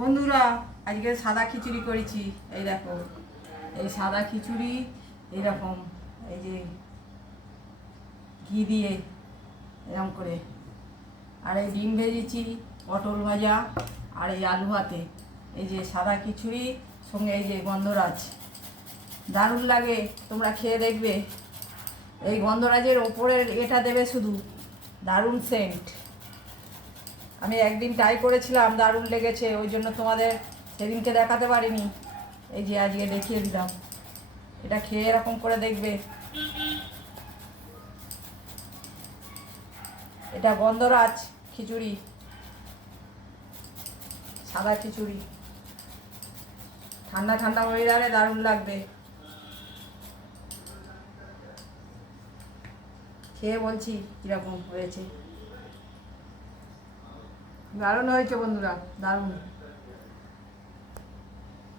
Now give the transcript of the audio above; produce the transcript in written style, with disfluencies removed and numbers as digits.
বন্ধুরা, আজকে সাদা খিচুড়ি করেছি। এই দেখো, এই সাদা খিচুড়ি এইরকম, এই যে ঘি দিয়ে এরকম করে, আর এই ডিম ভেজেছি, পটল ভাজা, আর এই আলু ভাতে। এই যে সাদা খিচুড়ি সঙ্গে এই যে গন্ধরাজ, দারুণ লাগে, তোমরা খেয়ে দেখবে। এই গন্ধরাজের ওপরের এটা দেবে শুধু, দারুণ সেন্ট। আমি একদিন ট্রাই করেছিলাম, দারুণ লেগেছে, ওই জন্য তোমাদের সেদিনকে দেখাতে পারিনি। এই যে আজকে দেখিয়ে দিলাম, এটা খেয়ে এরকম করে দেখবে। এটা গন্ধরাজ খিচুড়ি, সাদা খিচুড়ি, ঠান্ডা ঠান্ডা ওয়েদারে দারুণ লাগবে। খেয়ে বলছি কীরকম হয়েছে। দারুণ হয়েছে বন্ধুরা, দারুণ।